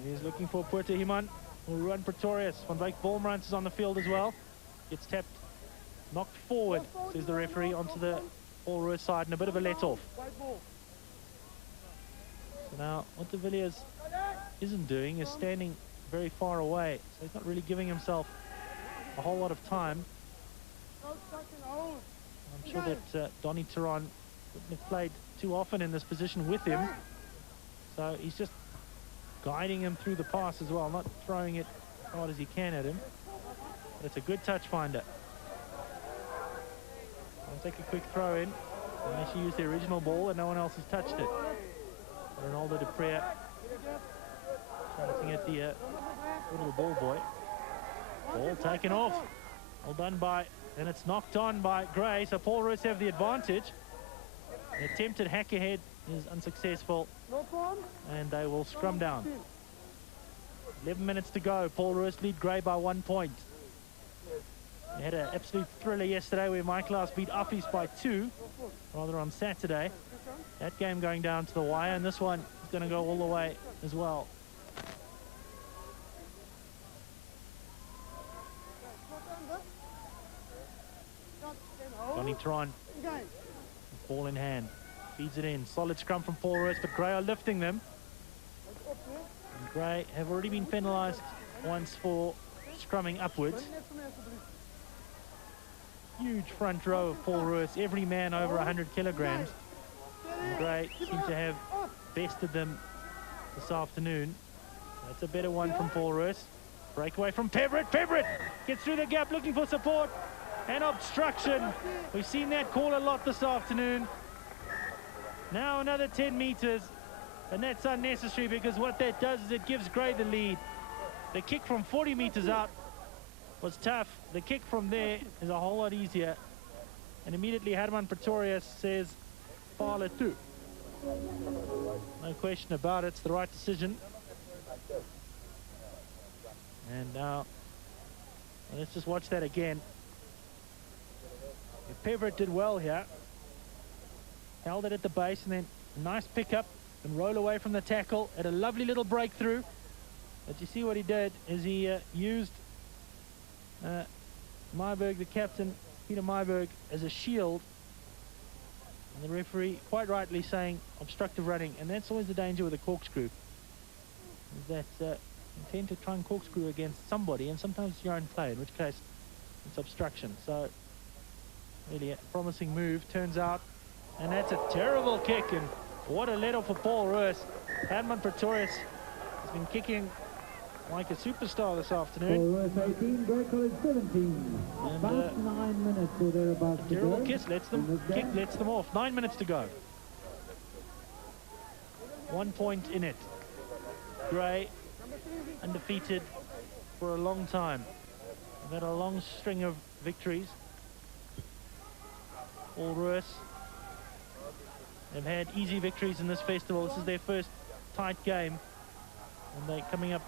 He's looking for Puerto Himan. Will run Pretorius. Van Wyk Bolmrans is on the field as well. Gets tapped, knocked forward, says the referee, onto the Paul Roos side, and a bit of a let-off. So now, what De Villiers isn't doing is standing very far away, so he's not really giving himself a whole lot of time. I'm sure that Donny Turan wouldn't have played too often in this position with him, so he's just guiding him through the pass as well, not throwing it as hard as he can at him. But it's a good touch finder. I'll take a quick throw in. Unless you use the original ball and no one else has touched it. Ronaldo Dupre shouting at the little ball boy. Ball taken off. Well done by, and it's knocked on by Gray, so Paul Roos have the advantage. An attempted hack ahead is unsuccessful, and they will scrum down. 11 minutes to go. Paul Roos lead Gray by 1 point. They had an absolute thriller yesterday where my class beat Office by 2, rather on Saturday. That game going down to the wire, and this one is going to go all the way as well. Donny Tron, ball in hand, feeds it in. Solid scrum from Paul Roos, but Gray are lifting them. And Gray have already been penalised once for scrumming upwards. Huge front row of Paul Roos, every man over 100 kilograms. And Gray seem to have bested them this afternoon. That's a better one from Paul Roos. Breakaway from Peverett. Peverett gets through the gap looking for support. And obstruction. We've seen that call a lot this afternoon. Now another 10 metres. And that's unnecessary because what that does is it gives Gray the lead. The kick from 40 metres out was tough. The kick from there is a whole lot easier. And immediately Herman Pretorius says, "Fale tu." No question about it. It's the right decision. And now, let's just watch that again. Peverett did well here. Held it at the base and then a nice pickup and roll away from the tackle at a lovely little breakthrough. But you see what he did is he used Myberg, the captain, Peter Myberg, as a shield. And the referee quite rightly saying obstructive running. And that's always the danger with a corkscrew. Is that you tend to try and corkscrew against somebody, and sometimes it's your own play, in which case it's obstruction. So really a promising move, turns out. And that's a terrible kick, and what a let-off for Paul Roos. Herman Pretorius has been kicking like a superstar this afternoon. Paul Roos 18, Grey College 17. And, about 9 minutes or thereabouts to terrible go. kick lets them off. 9 minutes to go. 1 point in it. Gray undefeated for a long time. They've had a long string of victories. Paul Roos have had easy victories in this festival. This is their first tight game, and they're coming up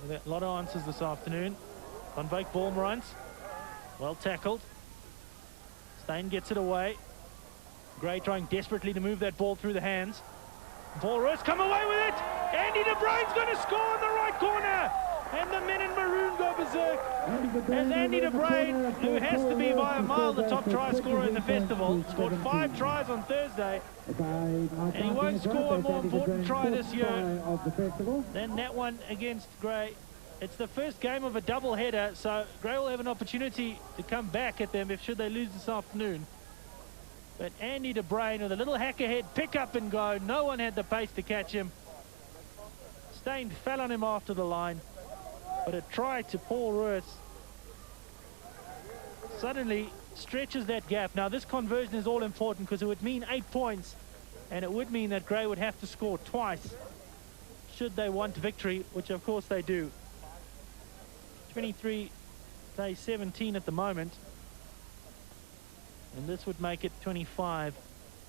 with a lot of answers this afternoon. Van Wyk Bolmrans, well tackled. Steyn gets it away. Gray trying desperately to move that ball through the hands. Paul Roos come away with it. Andy De Bruyn's going to score in the right corner. And the men in maroon go berserk. As Andy De Bruyn, who has to be by a mile the top try scorer in the festival, scored 5 tries on Thursday. And he won't score a more important try this year than that one against Grey. It's the first game of a double header, so Grey will have an opportunity to come back at them if should they lose this afternoon. But Andy De Bruyn with a little hack ahead, pick up and go. No one had the pace to catch him. Stained fell on him after the line. But a try to Paul Roos suddenly stretches that gap. Now this conversion is all important because it would mean 8 points, and it would mean that Grey would have to score twice should they want victory, which of course they do. 23-17 at the moment, and this would make it 25,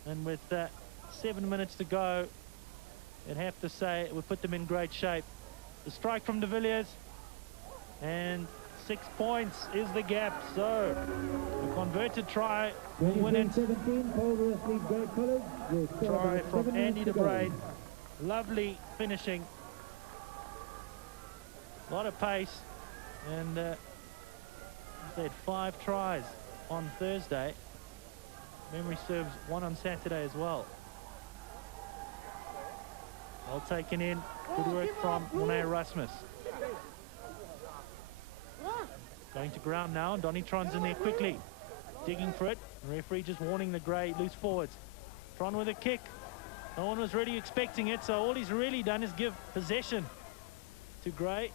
and with 7 minutes to go, I'd have to say it would put them in great shape. The strike from De Villiers, and 6 points is the gap. So a converted try will win it. Try from Andy De Bruyn. Lovely finishing. A lot of pace. And they had 5 tries on Thursday. Memory serves 1 on Saturday as well. Well taken in. Good work from Monet Rasmus. Going to ground now, and Donny Tron's in there quickly. Digging for it. The referee just warning the Grey loose forwards. Tron with a kick. No one was really expecting it, so all he's really done is give possession to Grey.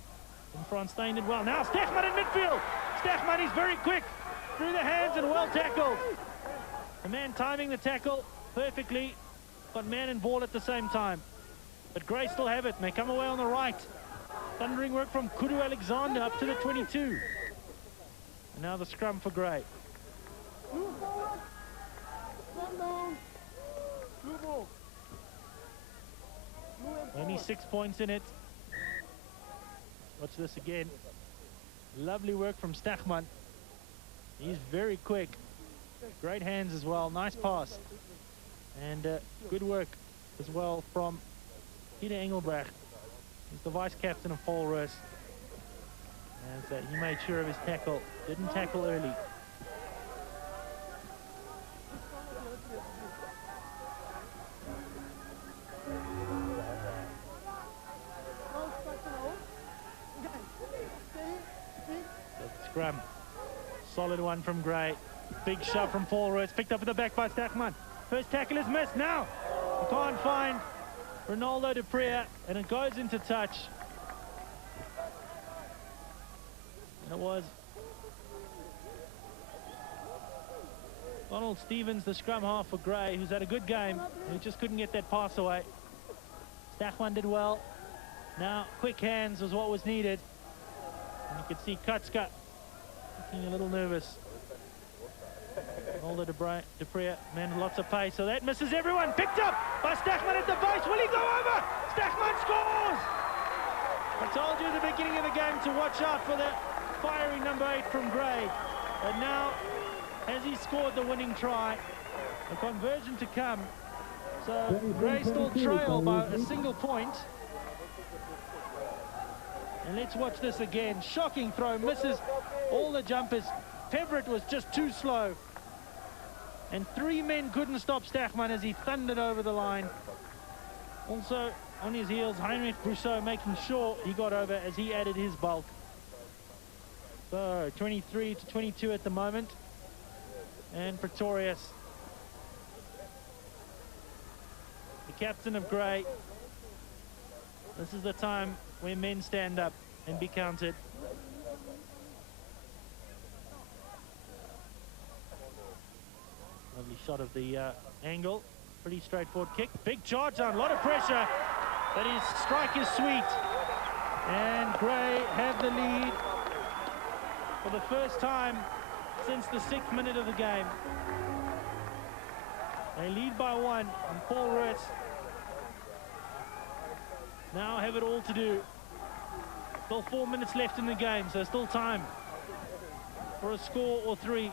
And Frans Steyn did well. Now Stachman in midfield. Stachman, he's very quick. Through the hands and well tackled. The man timing the tackle perfectly. Got man and ball at the same time. But Grey still have it, and they come away on the right. Thundering work from Kudu Alexander up to the 22. And now the scrum for Grey. Only 6 points in it. Watch this again. Lovely work from Stachman. He's very quick. Great hands as well. Nice pass. And good work as well from Peter Engelbrecht. He's the vice captain of Paul Roos. As he made sure of his tackle. Didn't tackle early. Scrum. Solid one from Grey. Big shove from Paul Roos. Picked up at the back by Stachman. First tackle is missed. Now you can't find Ronaldo de Prea, and it goes into touch. And it was Donald Stevens, the scrum half for Grey, who's had a good game. He just couldn't get that pass away. Stachman did well. Now quick hands was what was needed. And you could see Kutska looking a little nervous. Ronaldo de Prea, man with lots of pace, so that misses everyone. Picked up by Stachman at the base. Will he go over? Stachman scores! I told you at the beginning of the game to watch out for the fiery number 8 from Grey. But now, as he scored the winning try, a conversion to come. So Grey still trail by a single point. And let's watch this again. Shocking throw, misses all the jumpers. Peverett was just too slow. And 3 men couldn't stop Stachman as he thundered over the line. Also on his heels, Heinrich Brousseau making sure he got over as he added his bulk. So 23-22 at the moment. And Pretorius, the captain of Grey. This is the time where men stand up and be counted. Lovely shot of the angle. Pretty straightforward kick. Big charge on, a lot of pressure. But his strike is sweet. And Grey have the lead for the first time since the 6th minute of the game. They lead by 1, and Paul Roos now have it all to do. Still 4 minutes left in the game, so still time for a score or 3.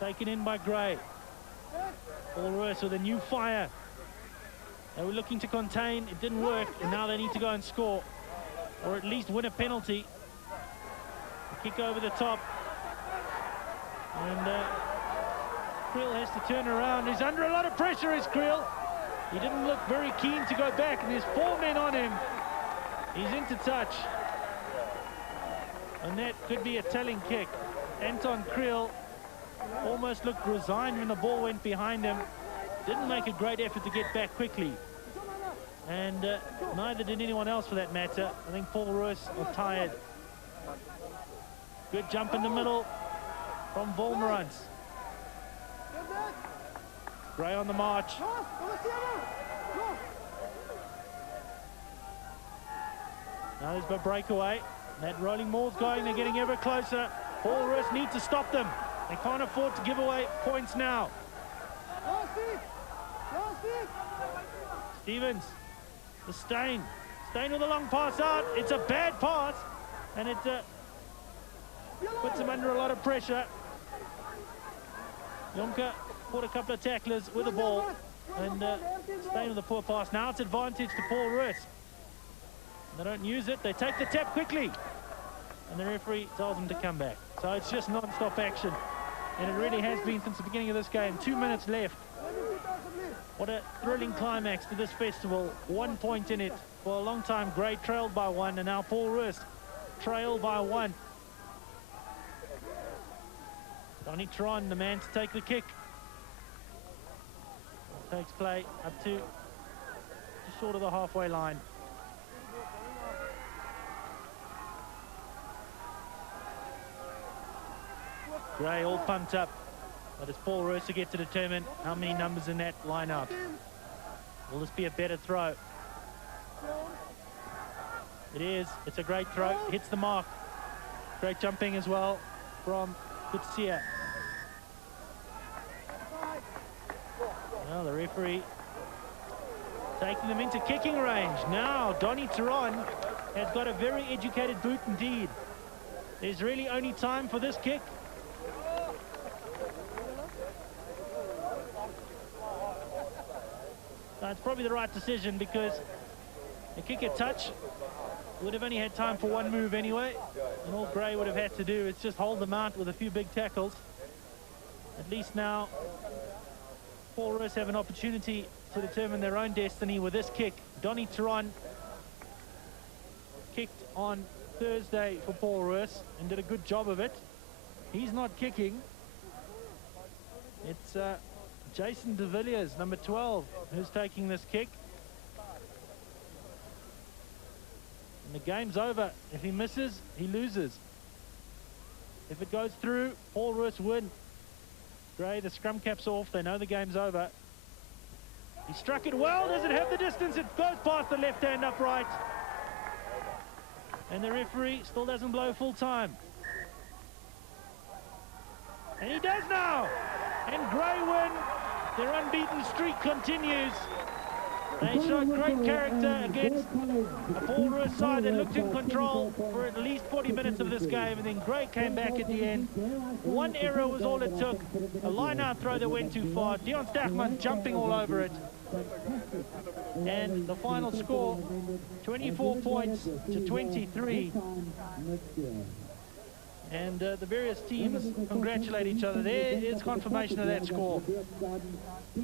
Taken in by Grey. Paul Roos with a new fire. They were looking to contain, it didn't work, and now they need to go and score, or at least win a penalty. Kick over the top. And Creel has to turn around. He's under a lot of pressure, is Creel. He didn't look very keen to go back, and there's 4 men on him. He's into touch. And that could be a telling kick. Anton Creel almost looked resigned when the ball went behind him. Didn't make a great effort to get back quickly. And neither did anyone else for that matter. I think Paul Roos are tired. Good jump in the middle from Volmerans. Gray on the march. Now there's a breakaway. That rolling maul's going, they're getting ever closer. Paul Roos need to stop them. They can't afford to give away points now. Stevens, the Stain with a long pass out. It's a bad pass, and it puts him under a lot of pressure. Jonker caught a couple of tacklers with the ball, and Stain with a poor pass. Now it's advantage to Paul Roos. They don't use it, they take the tap quickly, and the referee tells them to come back. So it's just non-stop action, and it really has been since the beginning of this game. 2 minutes left. What a thrilling climax to this festival. 1 point in it. For a long time, Gray trailed by 1, and now Paul Roos trailed by 1. Donny Tron, the man to take the kick. Takes play up to just short of the halfway line. Gray all pumped up, but it's Paul Roos to get to determine how many numbers in that lineup. Will this be a better throw? It is. It's a great throw. Hits the mark. Great jumping as well from Kutsia. Well, the referee taking them into kicking range. Now, Donny Turon has got a very educated boot indeed. There's really only time for this kick. It's probably the right decision, because a kick at touch would have only had time for 1 move anyway, and all Gray would have had to do is just hold them out with a few big tackles. At least now Paul Roos have an opportunity to determine their own destiny with this kick. Donny Turon kicked on Thursday for Paul Roos and did a good job of it. He's not kicking. It's Jason de Villiers, number 12, who's taking this kick. And the game's over. If he misses, he loses. If it goes through, Paul Roos win. Gray, the scrum cap's off. They know the game's over. He struck it well. Does it have the distance? It goes past the left-hand upright. And the referee still doesn't blow full time. And he does now. And Gray win. Their unbeaten streak continues. They showed great character against a Paul Roos side that looked in control for at least 40 minutes of this game, and then Gray came back at the end. 1 error was all it took. A line-out throw that went too far. Dion Stachman jumping all over it. And the final score, 24 points to 23. And the various teams congratulate each other. There is confirmation of that score.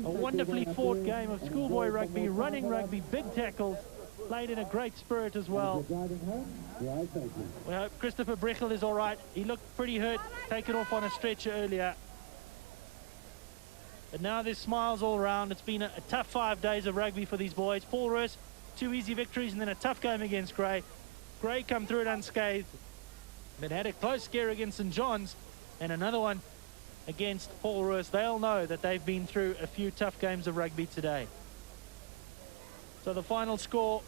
A wonderfully fought game of schoolboy rugby, running rugby, big tackles, played in a great spirit as well. We hope Christopher Brechel is all right. He looked pretty hurt, taken off on a stretcher earlier. But now there's smiles all around. It's been a tough 5 days of rugby for these boys. Paul Roos, 2 easy victories and then a tough game against Gray. Gray come through it unscathed, but had a close scare against St. John's and another one against Paul Roos. They all know that they've been through a few tough games of rugby today. So the final score,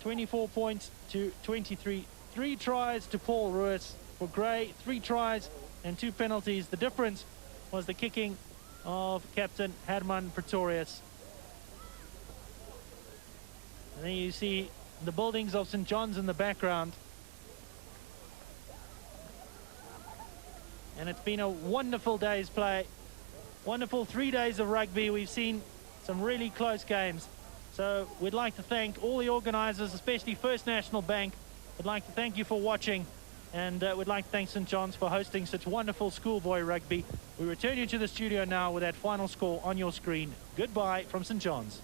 24 points to 23. 3 tries to Paul Roos. For Gray, 3 tries and 2 penalties. The difference was the kicking of Captain Herman Pretorius. And then you see the buildings of St. John's in the background. And it's been a wonderful day's play. Wonderful 3 days of rugby. We've seen some really close games. So we'd like to thank all the organisers, especially First National Bank. We'd like to thank you for watching, and we'd like to thank St. John's for hosting such wonderful schoolboy rugby. We return you to the studio now with that final score on your screen. Goodbye from St. John's.